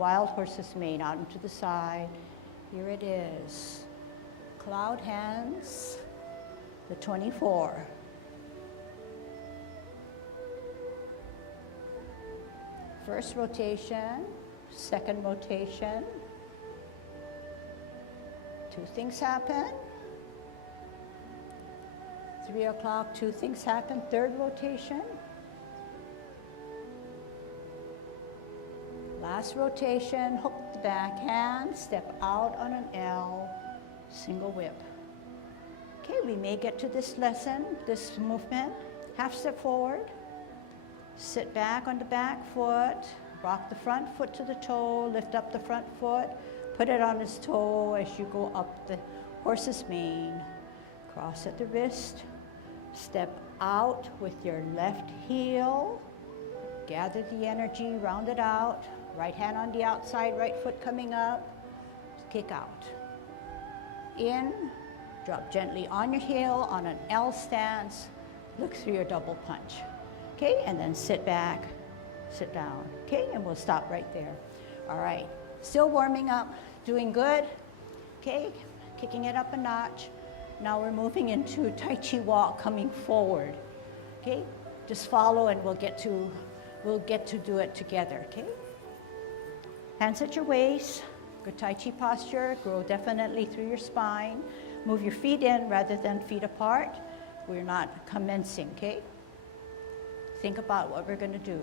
wild horse's mane out into the side. Here it is. Cloud hands, the 24. First rotation, second rotation. Two things happen. 3 o'clock, two things happen. Third rotation. Last rotation, hook the back hand, step out on an L, single whip. Okay, we may get to this lesson, this movement. Half step forward, sit back on the back foot, rock the front foot to the toe, lift up the front foot, put it on his toe as you go up the horse's mane. Cross at the wrist, step out with your left heel, gather the energy, round it out, right hand on the outside, right foot coming up, kick out. In, drop gently on your heel on an L stance, look through your double punch. Okay, and then sit back, sit down. Okay, and we'll stop right there. All right, still warming up, doing good. Okay, kicking it up a notch. Now we're moving into Tai Chi walk, coming forward. Okay, just follow and we'll get to do it together. Okay, hands at your waist. Good Tai Chi posture. Grow definitely through your spine. Move your feet in rather than feet apart. We're not commencing. Okay. Think about what we're going to do.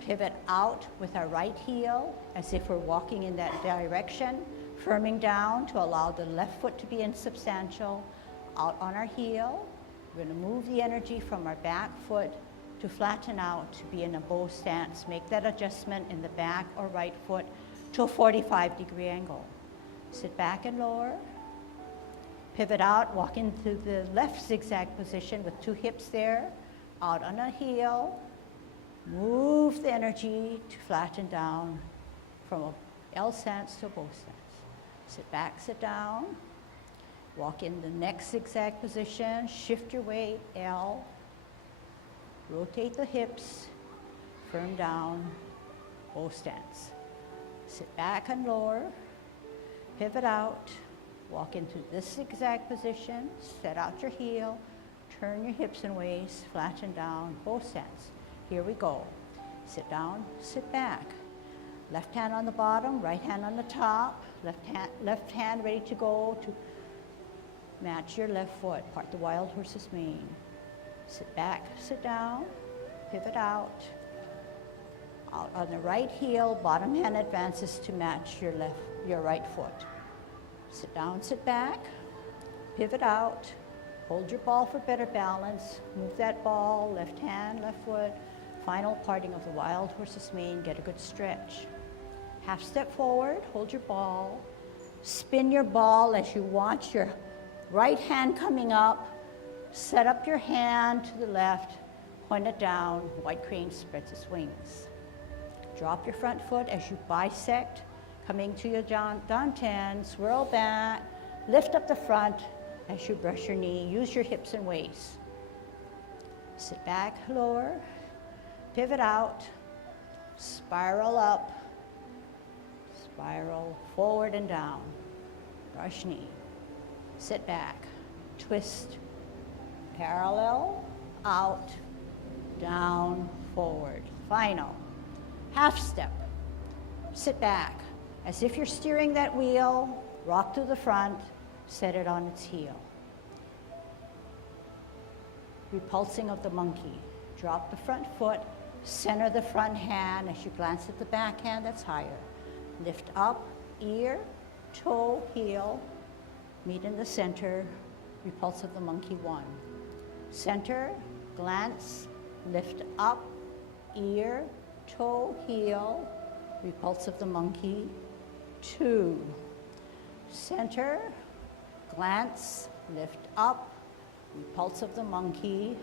Pivot out with our right heel as if we're walking in that direction, firming down to allow the left foot to be insubstantial. Out on our heel. We're going to move the energy from our back foot to flatten out to be in a bow stance. Make that adjustment in the back or right foot to a 45-degree angle. Sit back and lower. Pivot out, walk into the left zigzag position with two hips there. Out on a heel, move the energy to flatten down from a L stance to a bow stance. Sit back, sit down, walk in the next zigzag position, shift your weight, L, rotate the hips, firm down, bow stance. Sit back and lower, pivot out, walk into this zigzag position, set out your heel, turn your hips and waist, flatten down, bow stance. Here we go. Sit down, sit back. Left hand on the bottom, right hand on the top, left hand ready to go to match your left foot, part the wild horse's mane. Sit back, sit down, pivot out. Out on the right heel, bottom hand advances to match your right foot. Sit down, sit back, pivot out. Hold your ball for better balance. Move that ball, left hand, left foot. Final parting of the wild horse's mane, get a good stretch. Half step forward, hold your ball. Spin your ball as you want your right hand coming up. Set up your hand to the left, point it down. White crane spreads its wings. Drop your front foot as you bisect, coming to your dantian, swirl back, lift up the front, as you brush your knee, use your hips and waist. Sit back, lower, pivot out, spiral up, spiral forward and down, brush knee. Sit back, twist, parallel, out, down, forward. Final. Half step. Sit back, as if you're steering that wheel, rock to the front, set it on its heel. Repulsing of the monkey. Drop the front foot, center the front hand as you glance at the back hand that's higher. Lift up, ear, toe, heel, meet in the center, repulse of the monkey 1. Center, glance, lift up, ear, toe, heel, repulse of the monkey 2. Center, glance, lift up, repulse of the monkey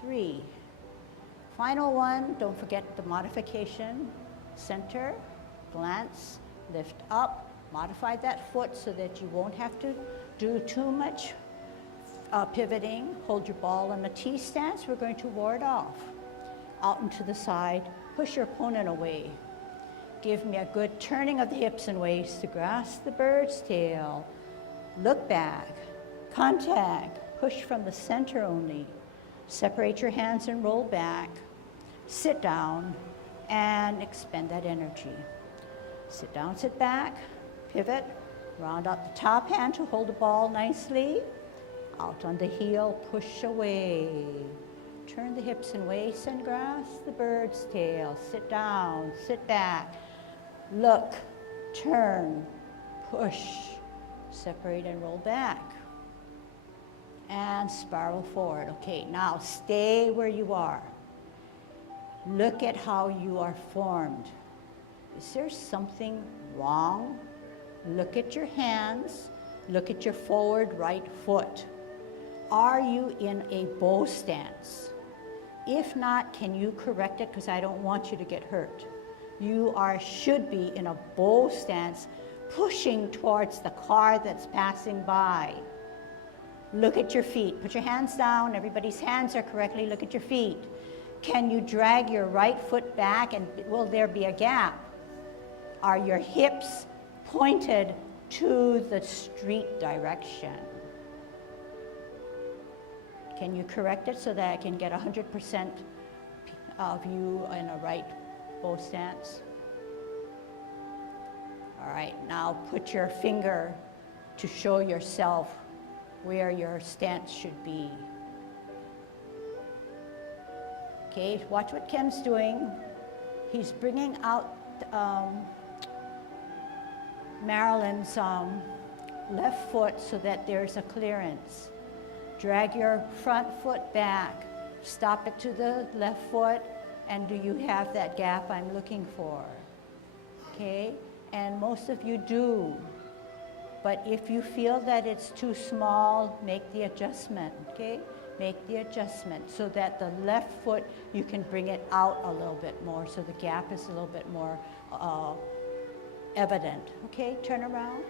3. Final one, don't forget the modification. Center, glance, lift up, modify that foot so that you won't have to do too much pivoting. Hold your ball in a T stance. We're going to ward off. Out and to the side, push your opponent away. Give me a good turning of the hips and waist to grasp the bird's tail. Look back, contact, push from the center only. Separate your hands and roll back. Sit down and expend that energy. Sit down, sit back, pivot, round out the top hand to hold the ball nicely. Out on the heel, push away. Turn the hips and waist and grasp the bird's tail. Sit down, sit back. Look, turn, push, separate and roll back. And spiral forward. Okay, now stay where you are. Look at how you are formed. Is there something wrong? Look at your hands. Look at your forward right foot. Are you in a bow stance? If not, can you correct it? Because I don't want you to get hurt. You should be in a bow stance, pushing towards the car that's passing by. Look at your feet. Put your hands down. Everybody's hands are correctly. Look at your feet. Can you drag your right foot back, and will there be a gap? Are your hips pointed to the street direction? Can you correct it so that I can get 100% of you in a right bow stance? All right, now put your finger to show yourself where your stance should be. Okay, watch what Kim's doing. He's bringing out Marilyn's left foot so that there's a clearance. Drag your front foot back. Stop it to the left foot. And do you have that gap I'm looking for? Okay, and most of you do. But if you feel that it's too small, make the adjustment, okay? Make the adjustment so that the left foot, you can bring it out a little bit more so the gap is a little bit more evident. Okay, turn around.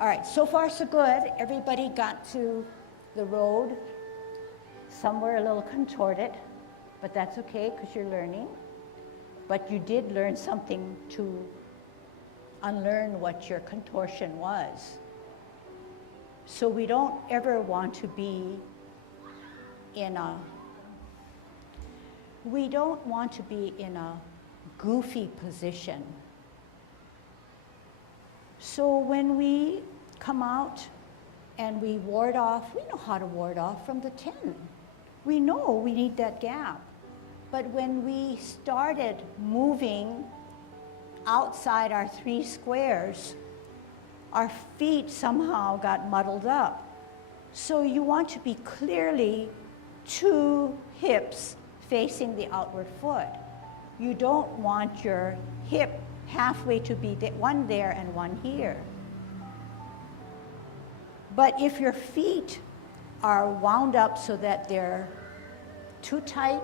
All right, so far so good. Everybody got to the road. Some were a little contorted, but that's okay because you're learning. But you did learn something to unlearn what your contortion was. So we don't ever want to be in a goofy position. So when we come out and we ward off, we know how to ward off from the 10. We know we need that gap. But when we started moving outside our 3 squares, our feet somehow got muddled up. So you want to be clearly 2 hips facing the outward foot. You don't want your hip halfway to be one there and one here. But if your feet are wound up so that they're too tight,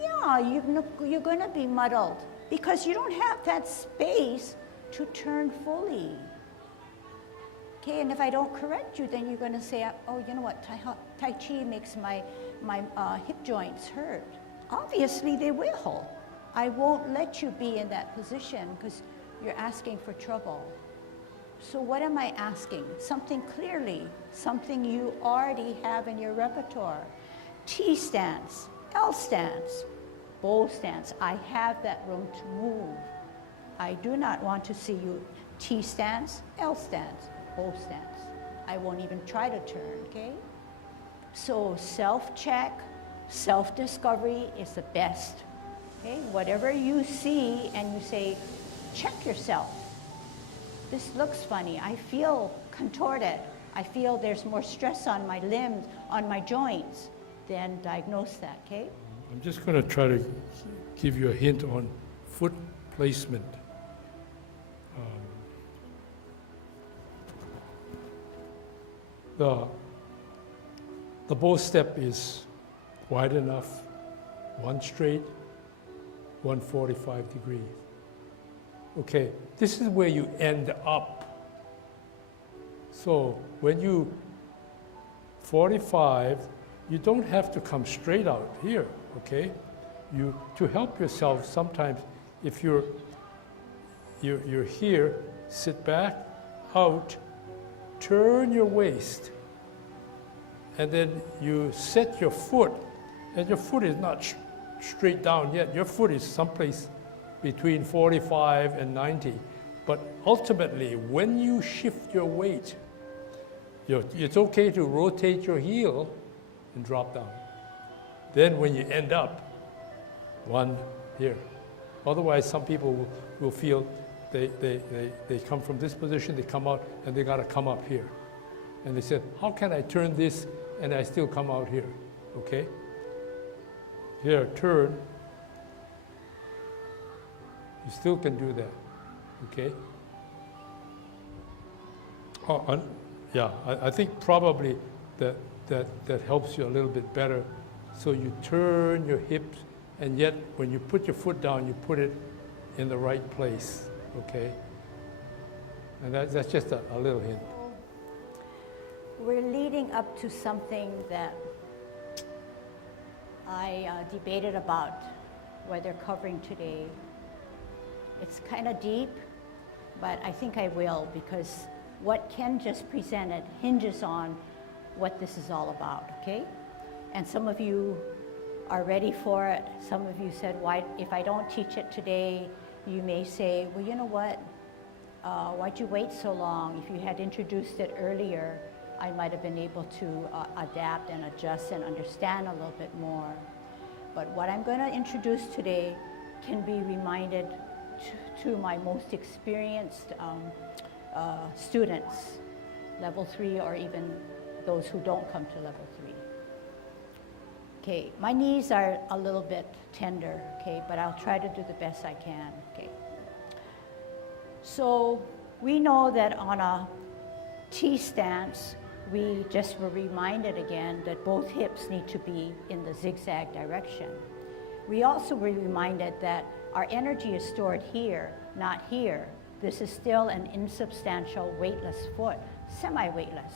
yeah, you're going to be muddled because you don't have that space to turn fully. Okay, and if I don't correct you, then you're going to say, oh, you know what, Tai Chi makes my hip joints hurt. Obviously, they will. I won't let you be in that position because you're asking for trouble. So what am I asking? Something clearly, something you already have in your repertoire. T stance, L stance, bow stance. I have that room to move. I do not want to see you T stance, L stance, bow stance. I won't even try to turn, okay? So self-check, self-discovery is the best, okay? Whatever you see and you say, check yourself. This looks funny. I feel contorted. I feel there's more stress on my limbs, on my joints. Then diagnose that, okay? I'm just going to try to give you a hint on foot placement. The bow step is wide enough, one straight, 145 degrees. Okay, this is where you end up. So when you 45, you don't have to come straight out here, okay? To help yourself, sometimes if you're you're here, sit back, out, turn your waist, and then you set your foot, and your foot is not straight down yet. Your foot is someplace between 45 and 90. But ultimately, when you shift your weight, it's okay to rotate your heel and drop down. Then when you end up, one here. Otherwise, some people will feel they come from this position, they come out, and they got to come up here. And they said, how can I turn this and I still come out here? Okay? Here, turn. You still can do that. Okay? Oh, yeah, I think probably that helps you a little bit better. So you turn your hips, and yet when you put your foot down, you put it in the right place. Okay? And that's just a little hint. We're leading up to something that I debated about whether covering today. It's kind of deep, but I think I will, because what Ken just presented hinges on what this is all about, okay? And some of you are ready for it. Some of you said, why, if I don't teach it today, you may say, well, you know what? Why'd you wait so long? If you had introduced it earlier, I might have been able to adapt and adjust and understand a little bit more. But what I'm going to introduce today can be reminded to my most experienced students, level 3, or even those who don't come to level 3. Okay, my knees are a little bit tender, okay, but I'll try to do the best I can, okay. So we know that on a T stance, we just were reminded again that both hips need to be in the zigzag direction. We also were reminded that our energy is stored here, not here. This is still an insubstantial, weightless foot, semi-weightless.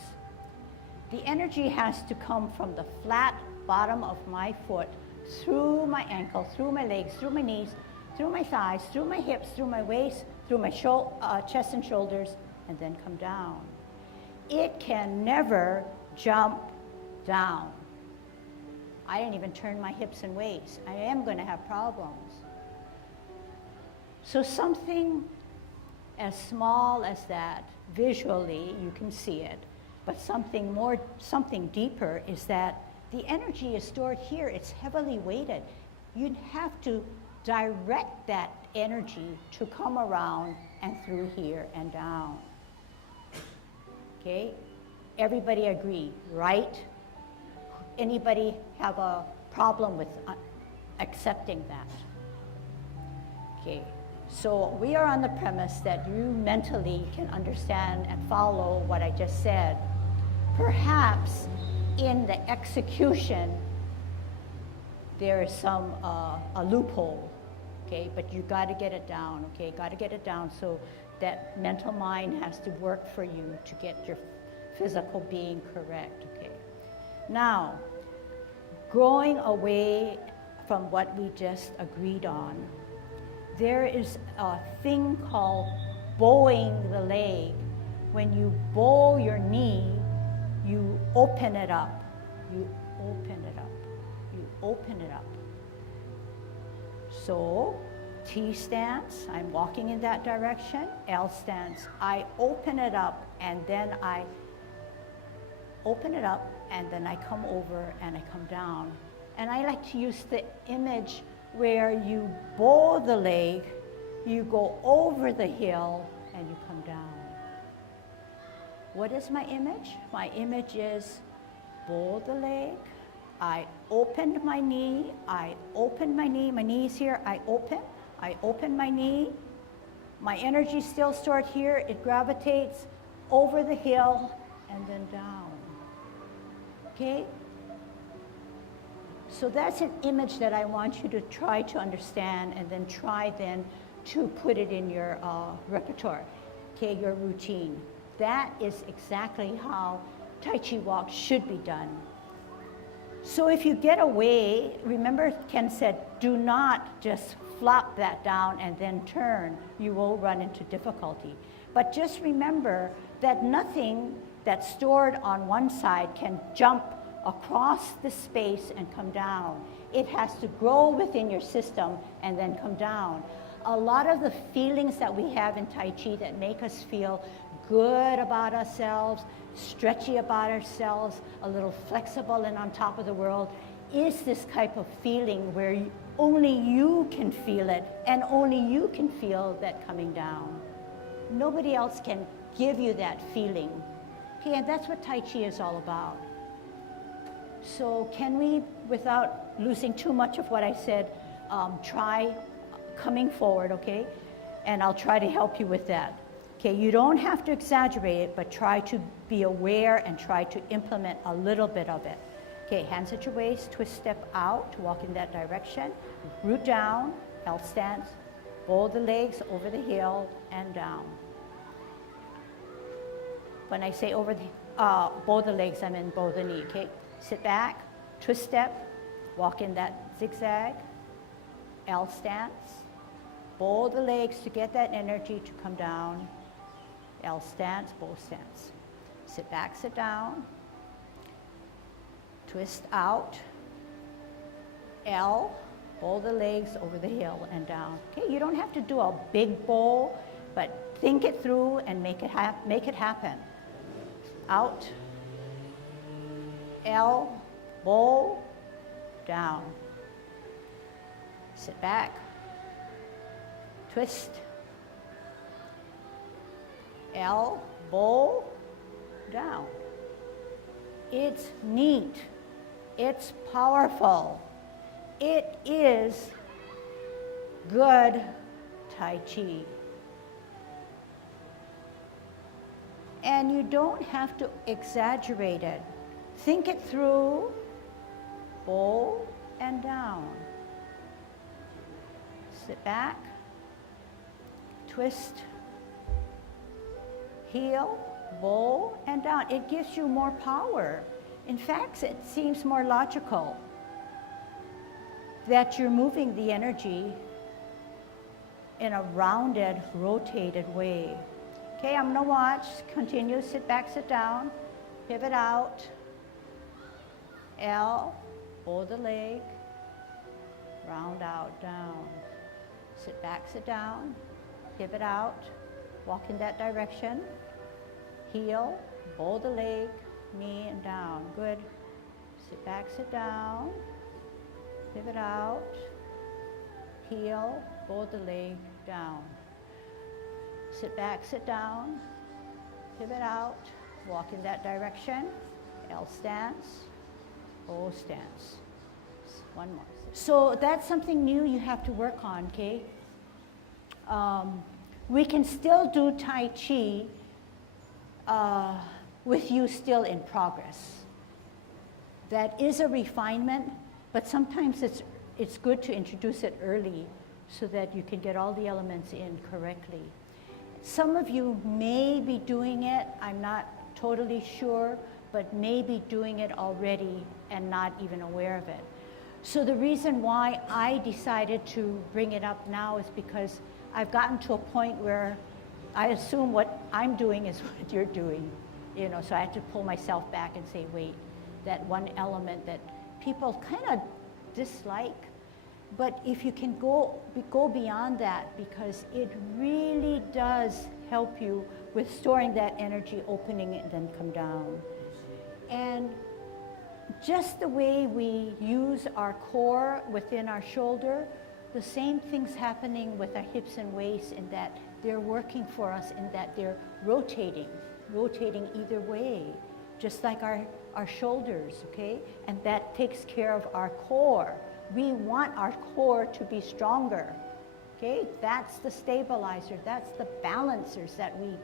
The energy has to come from the flat bottom of my foot, through my ankle, through my legs, through my knees, through my thighs, through my hips, through my waist, through my chest and shoulders, and then come down. It can never jump down. I didn't even turn my hips and waist. I am going to have problems. So something as small as that, visually you can see it, but something deeper is that the energy is stored here. It's heavily weighted. You'd have to direct that energy to come around and through here and down. Okay? Everybody agree, right? Anybody have a problem with accepting that? Okay, so we are on the premise that you mentally can understand and follow what I just said. Perhaps in the execution, there is some a loophole, okay? But you got to get it down, okay? Got to get it down so that mental mind has to work for you to get your physical being correct, okay? Now, going away from what we just agreed on, there is a thing called bowing the leg. When you bow your knee, you open it up. You open it up. You open it up. So, T stance, I'm walking in that direction. L stance, I open it up, and then I open it up, and then I come over and I come down. And I like to use the image where you bow the leg, you go over the hill, and you come down. What is my image? My image is bow the leg, I opened my knee, I opened my knee, my knee's here, I open my knee, my energy still stored here, it gravitates over the hill and then down. Okay? So that's an image that I want you to try to understand, and then try then to put it in your repertoire, okay, your routine. That is exactly how Tai Chi walk should be done. So if you get away, remember Ken said, do not just flop that down and then turn, you will run into difficulty. But just remember that nothing that's stored on one side can jump across the space and come down. It has to grow within your system and then come down. A lot of the feelings that we have in Tai Chi that make us feel good about ourselves, stretchy about ourselves, a little flexible and on top of the world, is this type of feeling where only you can feel it and only you can feel that coming down. Nobody else can give you that feeling. Okay, and that's what Tai Chi is all about. So can we, without losing too much of what I said, try coming forward, okay? And I'll try to help you with that. Okay, you don't have to exaggerate it, but try to be aware and try to implement a little bit of it. Okay, hands at your waist, twist step out, walk in that direction, root down, L stance, bow the legs over the heel and down. When I say over the, bow the legs, I mean bow the knee, okay? Sit back, twist step, walk in that zigzag, L stance, bow the legs to get that energy to come down, L stance, bow stance. Sit back, sit down, twist out, L, bow the legs over the heel and down. Okay, you don't have to do a big bow, but think it through and make it happen. Out, L, bow, down. Sit back, twist, L, bow, down. It's neat. It's powerful. It is good Tai Chi. And you don't have to exaggerate it. Think it through, bow and down. Sit back, twist, heel, bow and down. It gives you more power. In fact, it seems more logical that you're moving the energy in a rounded, rotated way. Okay, I'm gonna watch, continue, sit back, sit down, pivot out, L, bow the leg, round out, down. Sit back, sit down, pivot out, walk in that direction, heel, bow the leg, knee and down, good. Sit back, sit down, pivot out, heel, bow the leg, down. Sit back, sit down, pivot out, walk in that direction, L stance, O stance. One more. So that's something new you have to work on, okay? We can still do Tai Chi with you still in progress. That is a refinement, but sometimes it's good to introduce it early so that you can get all the elements in correctly. Some of you may be doing it, I'm not totally sure, but may be doing it already and not even aware of it. So the reason why I decided to bring it up now is because I've gotten to a point where I assume what I'm doing is what you're doing, you know, so I had to pull myself back and say, wait, that one element that people kind of dislike, but if you can go beyond that, because it really does help you with storing that energy, opening it, and then come down. And just the way we use our core within our shoulder, the same thing's happening with our hips and waist in that they're working for us, in that they're rotating either way, just like our shoulders, okay? And that takes care of our core. We want our core to be stronger, okay? That's the stabilizer, that's the balancers that we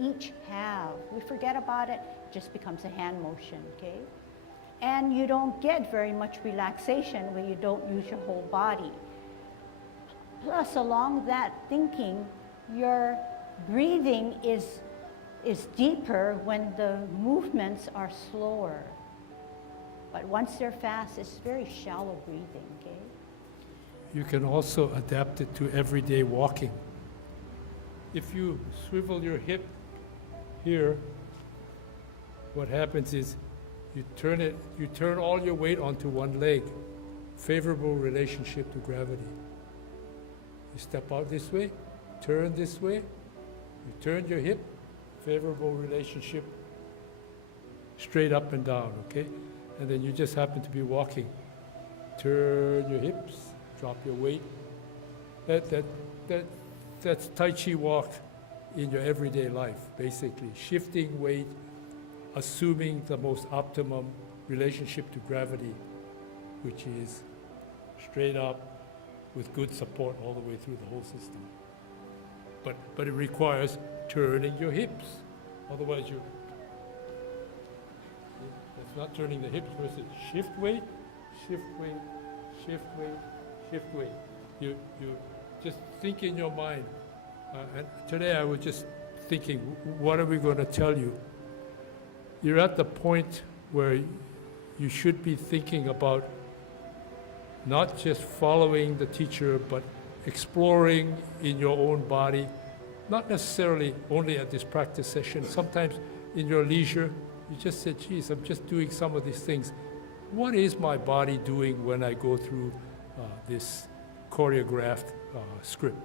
each have. We forget about it, it just becomes a hand motion, okay? And you don't get very much relaxation when you don't use your whole body. Plus, along that thinking, your breathing is deeper when the movements are slower. But once they're fast, it's very shallow breathing, okay? you can also adapt it to everyday walking. If you swivel your hip here, what happens is you turn all your weight onto one leg. Favorable relationship to gravity. You step out this way, turn this way, you turn your hip, favorable relationship, straight up and down, okay? And then you just happen to be walking. Turn your hips, drop your weight. That's Tai Chi walk in your everyday life, basically. Shifting weight, assuming the most optimum relationship to gravity, which is straight up with good support all the way through the whole system. But it requires turning your hips. Otherwise that's not turning the hips versus shift weight, shift weight, shift weight, shift weight. You just think in your mind. And today I was just thinking, what are we going to tell you? You're at the point where you should be thinking about not just following the teacher, but exploring in your own body, not necessarily only at this practice session. Sometimes in your leisure, you just say, geez, I'm just doing some of these things. What is my body doing when I go through this choreographed script?